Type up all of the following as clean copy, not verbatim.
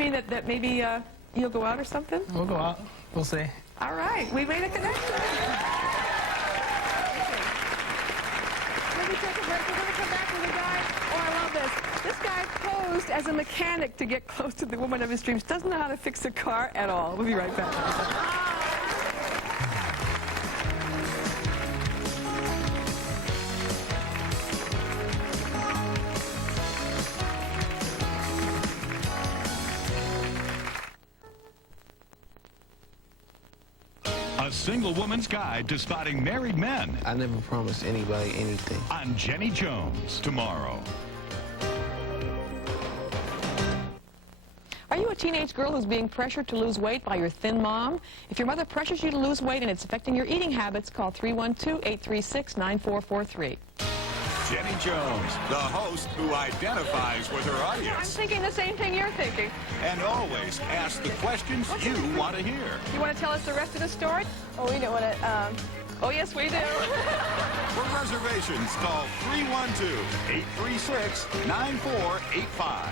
mean that maybe you'll go out or something? We'll go out. We'll see. All right, we made a connection. Let me take a break. We're going to come back with a guy. Oh, I love this. This guy posed as a mechanic to get close to the woman of his dreams. Doesn't know how to fix a car at all. We'll be right back. A single woman's guide to spotting married men. I never promised anybody anything. On Jenny Jones tomorrow. Are you a teenage girl who's being pressured to lose weight by your thin mom? If your mother pressures you to lose weight and it's affecting your eating habits, call 312-836-9443. Jenny Jones, the host who identifies with her I'm audience. thinking the same thing you're thinking. And always ask the questions you want to hear. You want to tell us the rest of the story? Oh, we don't want to, Oh, yes, we do. For reservations, call 312-836-9485.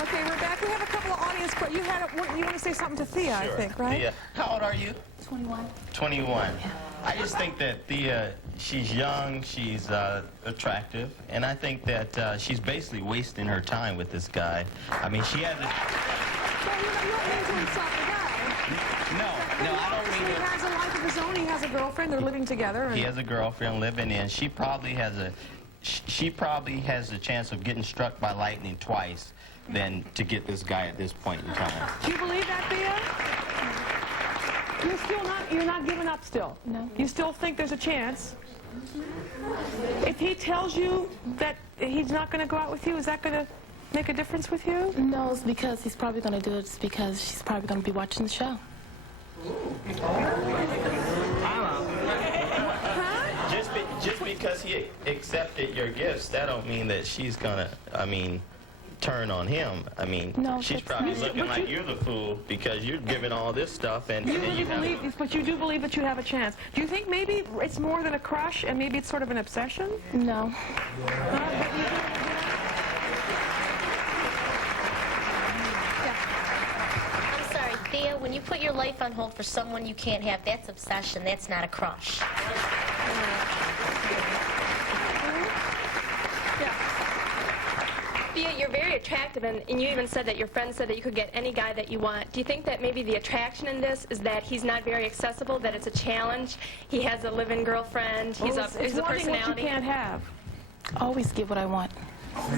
Okay, we're back. We have a couple of audience questions. You want to say something to Thea, Sure. I think, right? Thea, how old are you? 21. 21. I just think that Thea, she's young, she's attractive, and I think that she's basically wasting her time with this guy. I mean, she has a... So you don't mean to insult the guy. No, I don't mean He to... has a life of his own. He has a girlfriend. They're living together. And He has a girlfriend living in. She probably has a chance of getting struck by lightning twice than to get this guy at this point in time. Do you believe that, Thea? You're not giving up still? No. You still think there's a chance? If he tells you that he's not going to go out with you, is that going to make a difference with you? No, it's because he's probably going to do it. It's because she's probably going to be watching the show. Just because he accepted your gifts, that don't mean that she's gonna, turn on him. No, she's that's probably not- looking like you're the fool because you're giving all this stuff and you have... But you do believe that you have a chance. Do you think maybe it's more than a crush and maybe it's sort of an obsession? No. I'm sorry, Thea, when you put your life on hold for someone you can't have, that's obsession. That's not a crush. Thea, you're very attractive, and you even said that your friend said that you could get any guy that you want. Do you think that maybe the attraction in this is that he's not very accessible, that it's a challenge? He has a live-in girlfriend, he's a It's wanting personality. what you can't have. Always get what I want. What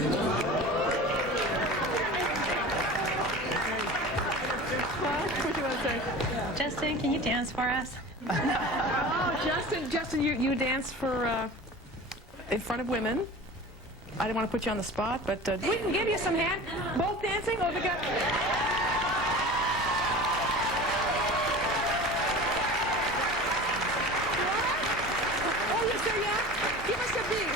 do you want to say? Justin, can you dance for us? Oh, Justin, you dance for in front of women. I didn't want to put you on the spot, but we can give you some hand. Both dancing. Oh, we got. Oh, yes, there you are. Give us a beat.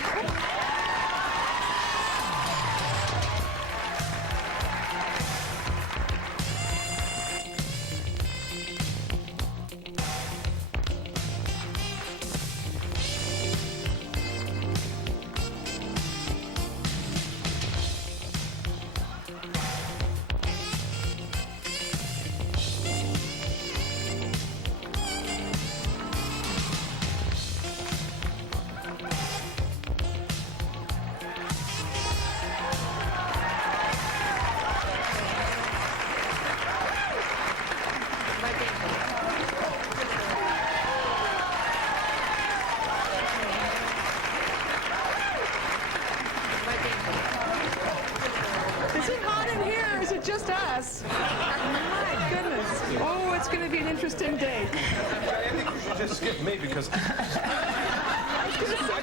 Is it hot in here, or is it just us? My goodness. Oh, it's going to be an interesting day. I think you should just skip me because I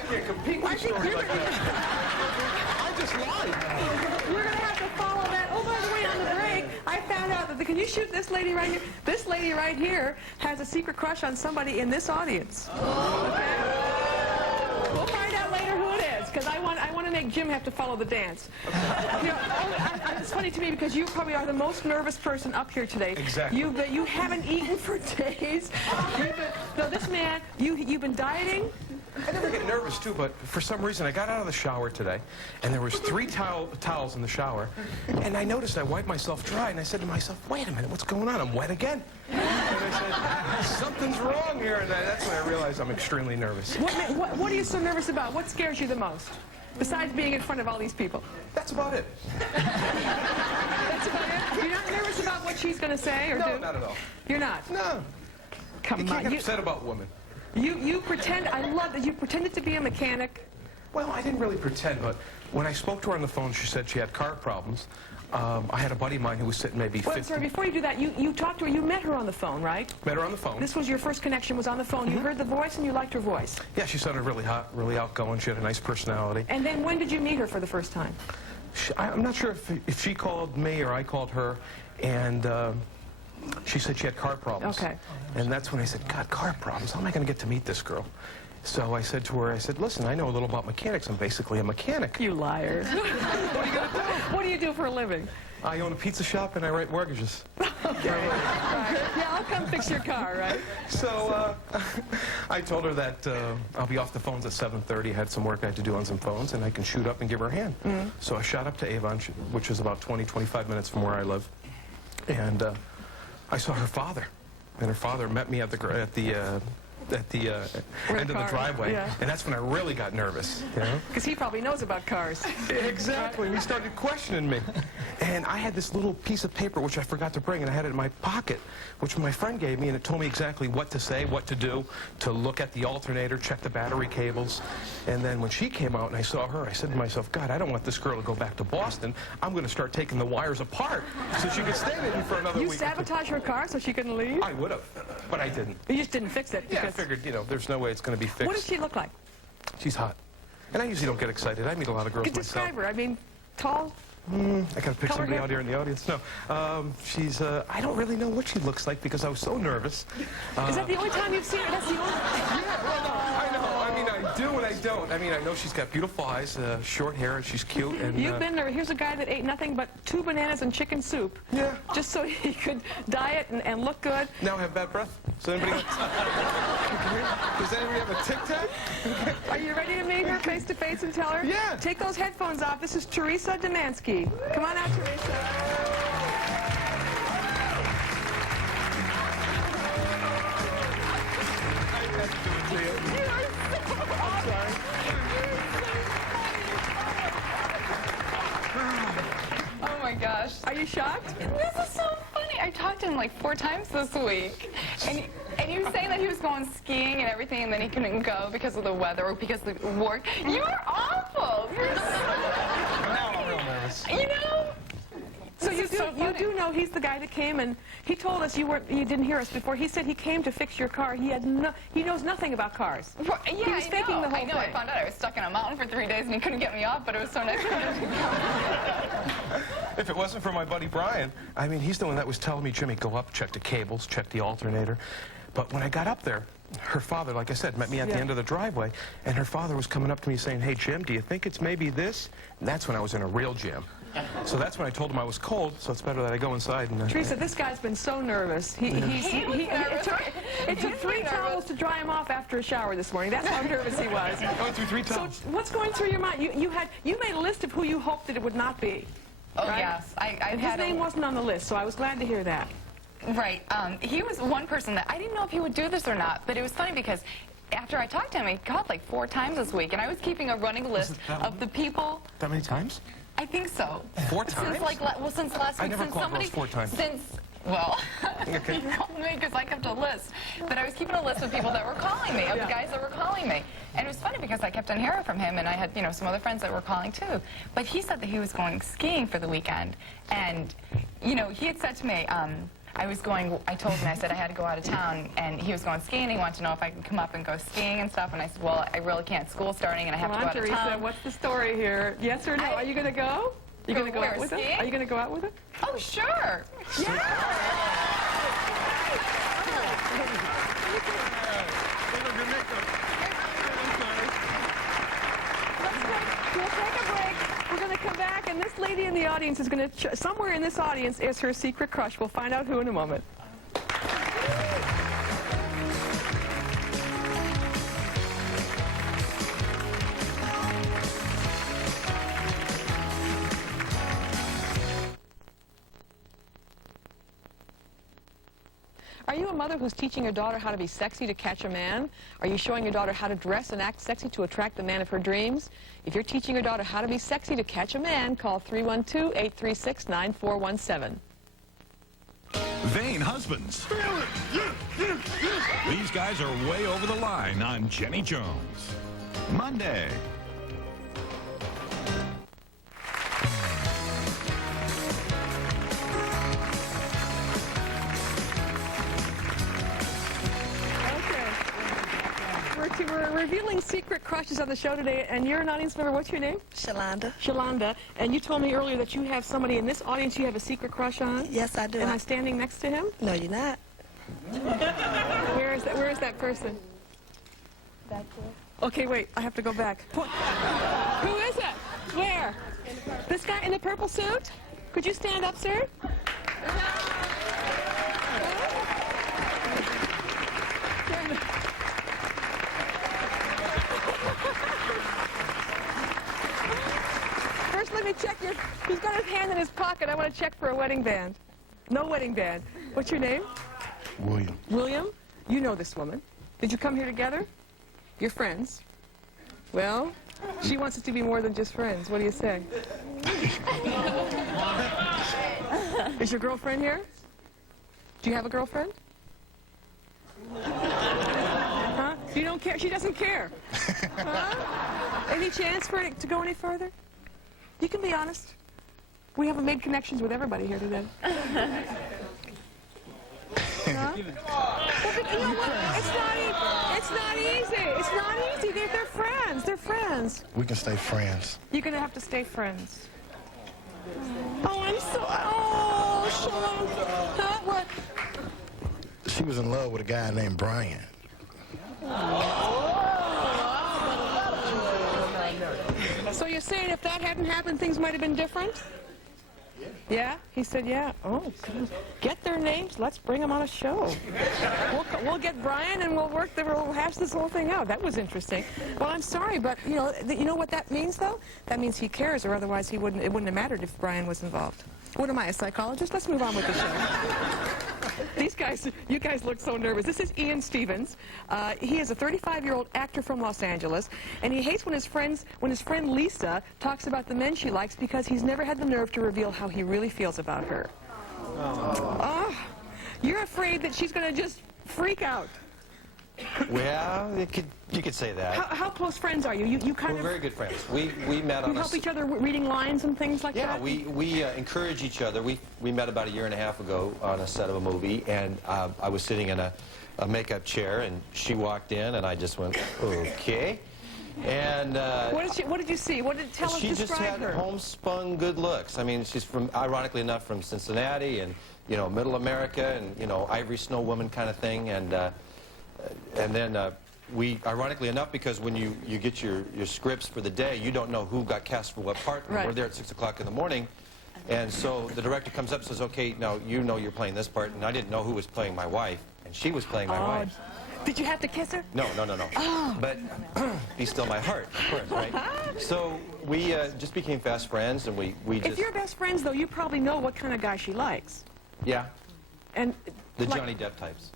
can't compete with stories like that. I just lied. We're going to have to follow that. Oh, by the way, on the break, I found out that can you shoot this lady right here? This lady right here has a secret crush on somebody in this audience. Okay? We'll find out later who it is, because I want to make make Jim have to follow the dance. You know, it's funny to me because you probably are the most nervous person up here today. Exactly. You haven't eaten for days. No, this man, you've been dieting. I never get nervous, too, but for some reason, I got out of the shower today, and there was 3 towels in the shower, and I noticed I wiped myself dry, and I said to myself, wait a minute, what's going on? I'm wet again. And I said, something's wrong here, and that's when I realized I'm extremely nervous. What are you so nervous about? What scares you the most? Besides being in front of all these people. That's about it. That's about it? You're not nervous about what she's going to say or do? No, not at all. You're not? No. Come You on. can't get upset about women. You pretend, I love that you pretended to be a mechanic. Well, I didn't really pretend, but when I spoke to her on the phone, she said she had car problems. I had a buddy of mine who was sitting maybe Well, 50. sorry, before you do that, you talked to her, you met her on the phone, right? Met her on the phone. This was your first connection, was on the phone. You heard the voice and you liked her voice. Yeah, she sounded really hot, really outgoing. She had a nice personality. And then when did you meet her for the first time? I'm not sure if she called me or I called her, and she said she had car problems. Okay. And that's when I said, God, car problems? How am I going to get to meet this girl? So I said to her, I said, listen, I know a little about mechanics. I'm basically a mechanic. You liar. What do you do for a living? I own a pizza shop and I write mortgages. Okay. Right. Yeah, I'll come fix your car, right? So I told her that I'll be off the phones at 7:30. I had some work I had to do on some phones, and I can shoot up and give her a hand. So I shot up to Avon, which is about 25 minutes from where I live, and I saw her father. And her father met me at the end of the driveway, yeah. And that's when I really got nervous, you know? Because he probably knows about cars. Exactly. He started questioning me. And I had this little piece of paper, which I forgot to bring, and I had it in my pocket, which my friend gave me, and it told me exactly what to say, what to do, to look at the alternator, check the battery cables. And then when she came out and I saw her, I said to myself, God, I don't want this girl to go back to Boston. I'm going to start taking the wires apart so she could stay with me for another You week. sabotage her car so she couldn't leave? I would have, but I didn't. You just didn't fix it. Yeah, I because- figured, you know, there's no way it's going to be fixed. What does she look like? She's hot. And I usually don't get excited. I meet a lot of girls myself. Describe her. I mean, tall? I got a picture Color of me hair? out here in the audience. No, she's, I don't really know what she looks like because I was so nervous. Is that the only time you've seen her? That's the only... Yeah, well, no, I know. I mean, I do and I don't. I mean, I know she's got beautiful eyes, short hair, and she's cute. And You've been there. Here's a guy that ate nothing but 2 bananas and chicken soup. Yeah. Just so he could diet and look good. Now I have bad breath. Does anybody have a Tic Tac? Are you ready to meet her face to face and tell her? Yeah. Take those headphones off. This is Teresa Demansky. Come on out, Teresa. Oh my gosh. Are you shocked? This is so funny. I talked to him like 4 times this week. And he was saying that he was going skiing and everything, and then he couldn't go because of the weather or because of the work. You are awful. You're so Now I'm real nervous. You know? So This you is do, so you funny. do know he's the guy that came, and he told us you didn't hear us before. He said he came to fix your car. He knows nothing about cars. Yeah, He was faking the whole I know. I thing. found out I was stuck in a mountain for 3 days and he couldn't get me off, but it was so nice of him to come. If it wasn't for my buddy Brian, I mean, he's the one that was telling me, Jimmy, go up, check the cables, check the alternator. But when I got up there, her father, like I said, met me at the end of the driveway, and her father was coming up to me saying, hey, Jim, do you think it's maybe this? And that's when I was in a real jam. So that's when I told him I was cold, so it's better that I go inside and... Teresa, this guy's been so nervous. It took 3 towels to dry him off after a shower this morning. That's how nervous he was. Going through 3 So towels. what's going through your mind? You made a list of who you hoped that it would not be. Oh, right? yes. I've And his had name wasn't on the list, so I was glad to hear that. Right. He was one person that I didn't know if he would do this or not, but it was funny because after I talked to him, he called like 4 times this week, and I was keeping a running list of the people. That many times? I think so. 4 times? Since since last week. I never since called somebody, girls 4 times. Well, he called me because I kept a list. But I was keeping a list of people that were calling me, of the guys that were calling me. And it was funny because I kept on hearing from him, and I had, some other friends that were calling too. But he said that he was going skiing for the weekend. And, he had said to me, I told him, I said I had to go out of town, and he was going skiing. He wanted to know if I could come up and go skiing and stuff. And I said, well, I really can't. School's starting, and I have to go out Teresa, of town. what's the story here? Yes or no? Are you going to go? You going to go out with skiing? him? Are you going to go out with him? Oh, sure. We'll take a break. audience is going to, somewhere in this audience is her secret crush. We'll find out who in a moment. Are you a mother who's teaching your daughter how to be sexy to catch a man? Are you showing your daughter how to dress and act sexy to attract the man of her dreams? If you're teaching your daughter how to be sexy to catch a man, call 312-836-9417. Vain husbands. These guys are way over the line on Jenny Jones. Monday. We're revealing secret crushes on the show today, and you're an audience member. What's your name? Shalonda. Shalonda. And you told me earlier that you have somebody in this audience you have a secret crush on? Yes, I do. Am I standing next to him? No, you're not. Where is that person? Back there. Okay, wait. I have to go back. Who is it? Where? This guy in the purple suit? Could you stand up, sir? First, let me check your... He's got his hand in his pocket. I want to check for a wedding band. No wedding band. What's your name? William. William? You know this woman. Did you come here together? You're friends. Well, she wants us to be more than just friends. What do you say? Is your girlfriend here? Do you have a girlfriend? Huh? You don't care? She doesn't care. Huh? Any chance for it to go any further? You can be honest. We haven't made connections with everybody here today. Huh? Well, you know what? It's not easy. It's not easy. They're friends. They're friends. We can stay friends. You're going to have to stay friends. Oh, I'm so... Oh, Sean. Huh? What? She was in love with a guy named Brian. So you're saying if that hadn't happened, things might have been different? Yeah? He said, yeah. Oh, God. Get their names. Let's bring them on a show. We'll get Brian and we'll hash this whole thing out. That was interesting. Well, I'm sorry, but you know what that means, though? That means he cares, or otherwise it wouldn't have mattered if Brian was involved. What am I, a psychologist? Let's move on with the show. These guys, you guys look so nervous. This is Ian Stevens. He is a 35-year-old actor from Los Angeles, and he hates when his friend Lisa talks about the men she likes because he's never had the nerve to reveal how he really feels about her. Oh, you're afraid that she's going to just freak out. Well, you could say that. How close friends are you? You kind We're of... very good friends. We met on You help each other reading lines and things like that? Yeah, we encourage each other. We met about 1.5 years ago on a set of a movie, and I was sitting in a makeup chair, and she walked in, and I just went, okay. And what did you see? Tell us, she just describe had her. homespun good looks. I mean, she's from, ironically enough, from Cincinnati, and Middle America, and Ivory Snow Woman kind of thing, and then we, ironically enough, because when you get your scripts for the day, you don't know who got cast for what part. Right. We're there at 6 o'clock in the morning, and so the director comes up and says, okay, now you know you're playing this part, and I didn't know who was playing my wife, and she was playing my wife. Did you have to kiss her? No. Oh. But be still my heart, of course, right? So we just became fast friends, and we just... If you're best friends, though, you probably know what kind of guy she likes. Yeah. And The Johnny Depp types.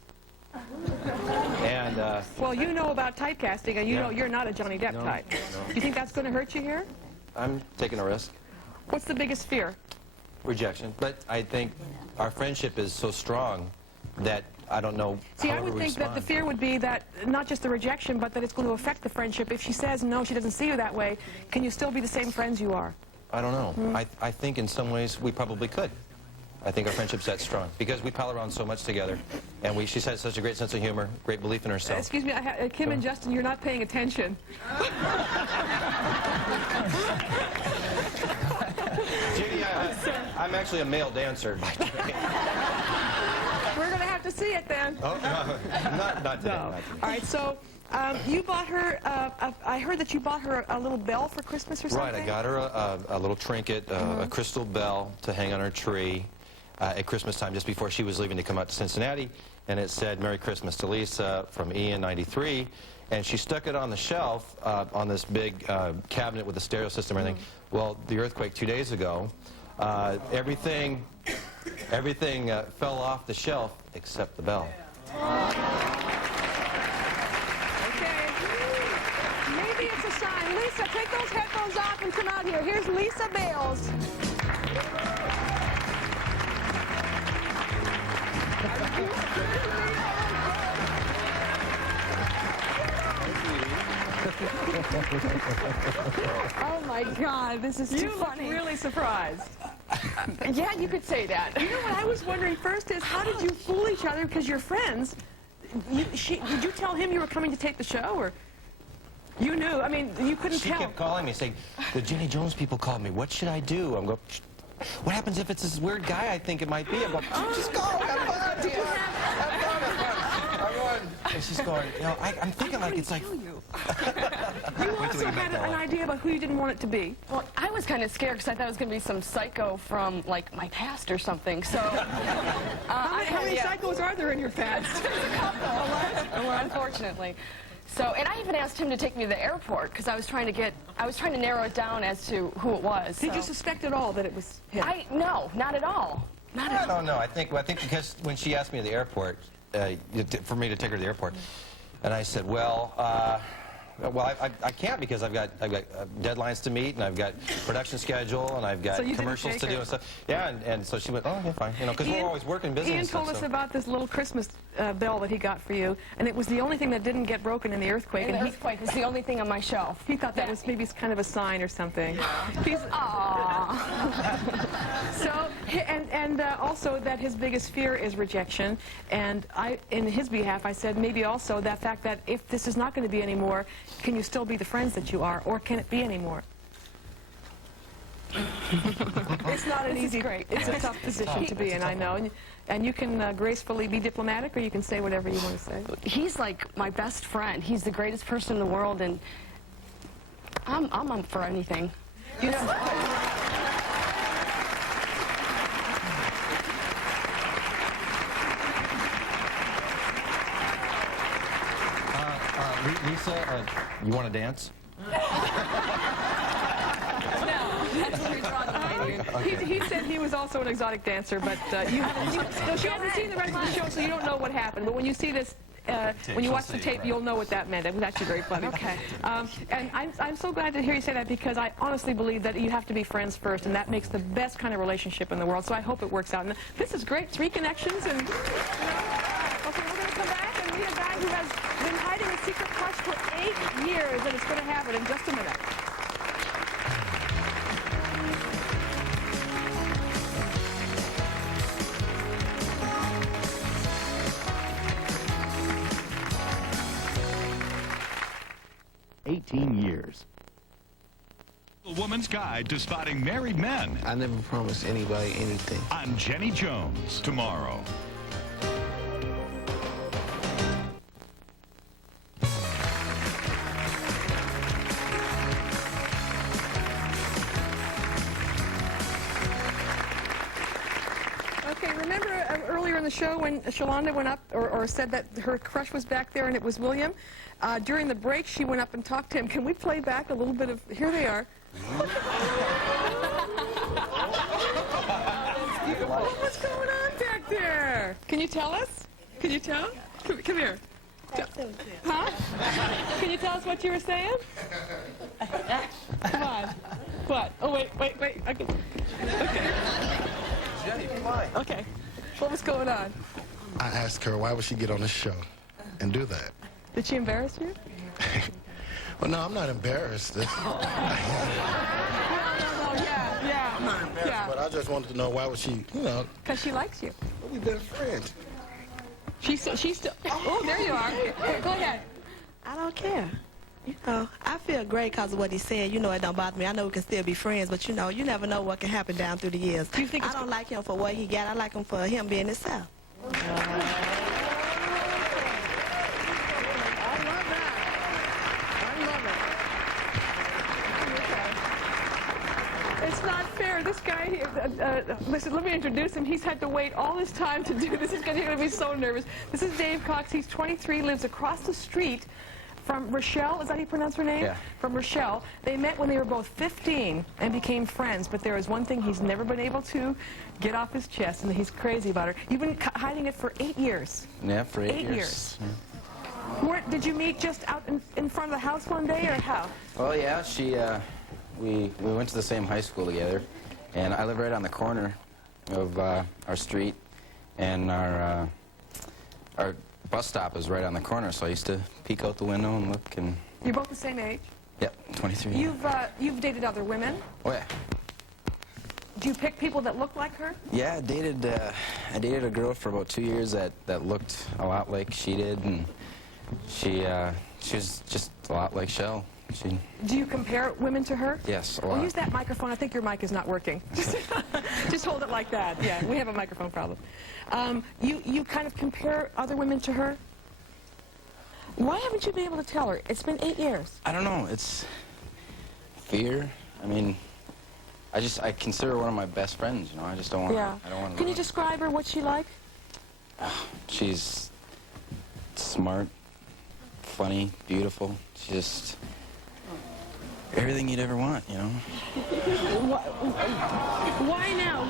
And well, you know about typecasting, and you know you're not a Johnny Depp type. No. Do you think that's going to hurt you here? I'm taking a risk. What's the biggest fear? Rejection. But I think our friendship is so strong that I don't know. See, I would think that the fear would be that not just the rejection, but that it's going to affect the friendship. If she says no, she doesn't see you that way, can you still be the same friends you are? I don't know. I think in some ways we probably could. I think our friendship's that strong because we pal around so much together, and she's had such a great sense of humor, great belief in herself. Excuse me, Kim and Justin, you're not paying attention. Judy, I'm actually a male dancer. We're going to have to see it then. Oh, no, not today. No. All right, so You bought her, I heard that you bought her a little bell for Christmas or something? Right, I got her a little trinket, a crystal bell to hang on her tree at Christmas time, just before she was leaving to come out to Cincinnati. And it said, "Merry Christmas to Lisa" from Ian 93. And she stuck it on the shelf on this big cabinet with a stereo system and everything. Well, the earthquake 2 days ago, everything fell off the shelf except the bell. Okay. Maybe it's a sign. Lisa, take those headphones off and come out here. Here's Lisa Bales. Oh my God, this is too funny. You look really surprised. Yeah, you could say that. You know what I was wondering first is, how did you fool each other because you're friends? Did you tell him you were coming to tape the show, or you knew? I mean, you couldn't tell. She kept calling me saying, "The Jenny Jones people called me. What should I do?" I'm going, "What happens if it's this weird guy I think it might be?" I'm going, "Just go, have fun, dear. Have fun, have fun." I'm going, and she's going, "You know, I'm thinking like it's like." You also had an idea about who you didn't want it to be. Well, I was kind of scared because I thought it was going to be some psycho from, like, my past or something, so... How many psychos are there in your past? There's a couple, unfortunately. So, and I even asked him to take me to the airport because I was trying to narrow it down as to who it was. Did you suspect at all that it was him? No, not at all. I don't know. I think because when she asked me at the airport, for me to take her to the airport, and I said, well, I can't because I've got deadlines to meet, and I've got production schedule, and I've got commercials to do and stuff. Yeah, and so she went, "Oh, yeah, fine," you know, because we're always working busy. Ian told us about this little Christmas bell that he got for you, and it was the only thing that didn't get broken in the earthquake. And the earthquake was the only thing on my shelf. He thought that was maybe kind of a sign or something. So, and also that his biggest fear is rejection. And in his behalf, I said maybe also that fact that if this is not going to be anymore, can you still be the friends that you are, or can it be anymore? It's not an easy, it's a tough position to be in, I know. And you can gracefully be diplomatic, or you can say whatever you want to say. He's like my best friend. He's the greatest person in the world, and I'm up for anything. You know, Lisa, you want to dance? No, that's where you're drawing the line. Okay. He said he was also an exotic dancer, but she hasn't seen the rest of the show, so you don't know what happened. But when you see this, when you watch the tape, you'll know what that meant. It was actually very funny. Okay. And I'm so glad to hear you say that, because I honestly believe that you have to be friends first, and that makes the best kind of relationship in the world. So I hope it works out. And this is great. 3 connections, and okay, we're going to come back and meet a guy who has been hiding a secret crush for 8 years, and it's going to happen in just a minute. Years. A woman's guide to spotting married men. I never promised anybody anything. On Jenny Jones tomorrow. Okay, remember earlier in the show when Shalonda went up or said that her crush was back there and it was William? During the break, she went up and talked to him. Can we play back a little bit of... Here they are. What's going on back there? Can you tell us? Can you tell? Come here. Huh? Can you tell us what you were saying? Come on. What? Oh, wait. Okay. Jenny, fine. Okay. What was going on? I asked her why would she get on this show and do that. Did she embarrass you? Well, no, I'm not embarrassed. No, yeah. I'm not embarrassed, but I just wanted to know why would she, you know. Because she likes you. Well, we've been friends. She's still, oh, there you are. Go ahead. I don't care. You know, I feel great because of what he said. You know, it don't bother me. I know we can still be friends, but you know, you never know what can happen down through the years. Do you think I don't like him for what he got. I like him for him being himself. I love that. guy, listen, let me introduce him. He's had to wait all this time to do this. He's going to be so nervous. This is Dave Cox. He's 23, lives across the street from Rochelle. Is that how you pronounce her name? Yeah. From Rochelle. They met when they were both 15 and became friends, but there is one thing he's never been able to get off his chest, and he's crazy about her. You've been hiding it for 8 years. Yeah, for 8 years. 8 years. Yeah. Did you meet just out in front of the house one day, or how? Well, yeah, we went to the same high school together, and I live right on the corner of our street, and our bus stop is right on the corner, so I used to peek out the window and look. And you're both the same age? Yep, 23. You've dated other women? Oh, yeah. Do you pick people that look like her? Yeah, I dated a girl for about 2 years that looked a lot like she did, and she was just a lot like Shell. Do you compare women to her? Yes, a Well, lot. use that microphone. I think your mic is not working. Just hold it like that. Yeah, we have a microphone problem. You kind of compare other women to her? Why haven't you been able to tell her? It's been 8 years. I don't know. It's fear. I mean, I consider her one of my best friends. You know, I just don't want. Yeah. I don't want to. Can you describe her? What's she like? She's smart, funny, beautiful. She's just everything you'd ever want, you know. Why now?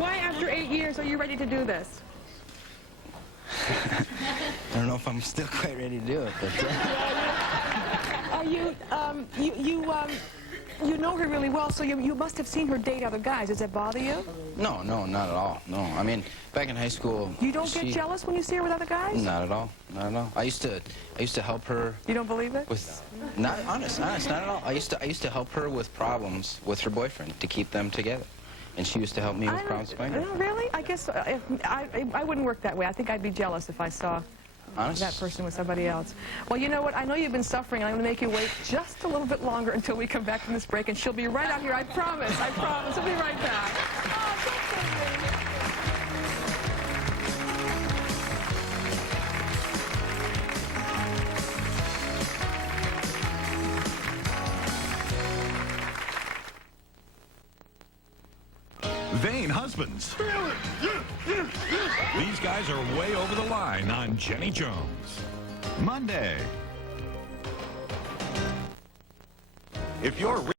Why after 8 years are you ready to do this? I don't know if I'm still quite ready to do it, but. Are you know her really well, so you must have seen her date other guys. Does that bother you? No, not at all. No, I mean, back in high school. You don't get jealous when you see her with other guys? Not at all. Not at all. I used to help her. You don't believe it? Not honest, not at all. I used to help her with problems with her boyfriend to keep them together, and she used to help me with problems with my girlfriend. Really? I guess I wouldn't work that way. I think I'd be jealous if I saw that person with somebody else. Well, you know what? I know you've been suffering. I'm going to make you wait just a little bit longer until we come back from this break, and she'll be right out here. I promise. I promise. We'll be right back. Oh, don't say me. Vain husbands. These guys are way over the line on Jenny Jones. Monday. If you're